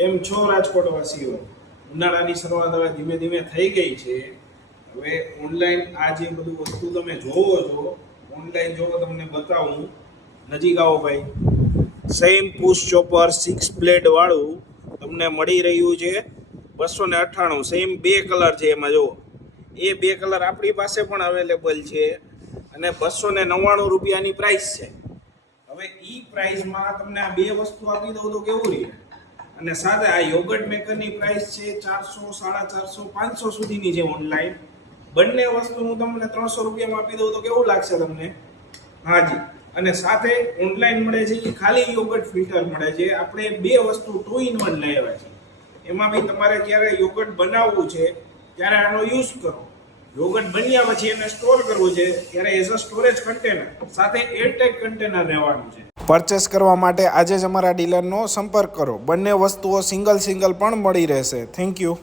એમ છો રાજકોટવાસીઓ? ઉનાળાની શરૂઆત હવે ધીમે ધીમે થઈ ગઈ છે. હવે ઓનલાઈન આ જે બધું વસ્તુ તમે જોવો છો, ઓનલાઈન જોવો તમને બતાવું. નજીક આવો ભાઈ. સેમ પુશ ચોપર 6 બ્લેડ વાળું તમને મળી રહ્યું છે 298. સેમ 2 કલર છે એમાં. જો એ 2 કલર આપણી પાસે પણ અવેલેબલ છે અને 299 રૂપિયાની પ્રાઇસ છે. હવે ઈ પ્રાઇસમાં તમને આ બે વસ્તુ આપી દઉં તો કેવું રહે? અને સાથે આ યોગર્ટ મેકરની પ્રાઇસ છે 400, 450, 500 સુધીની છે ઓનલાઈન. બંને વસ્તુ હું તમને 300 રૂપિયામાં આપી દઉં તો કેવું લાગશે તમને? હાજી. અને સાથે ઓનલાઈન મળે છે એ ખાલી યોગર્ટ ફિલ્ટર મળે છે. આપણે બે વસ્તુ 2 in 1 લઈ આવ્યા છે. એમાં બી તમારે જ્યારે યોગર્ટ બનાવવું છે ત્યારે આનો યુઝ કરો. યોગર્ટ બન્યા પછી એને સ્ટોર કરવું છે ત્યારે એઝ અ સ્ટોરેજ કન્ટેનર સાથે એરટાઇટ કન્ટેનર રહેવાનું છે. પરચેસ કરવા માટે આજે જ અમારા ડીલરનો સંપર્ક કરો. બંને વસ્તુઓ સિંગલ પણ મળી રહેશે. Thank you.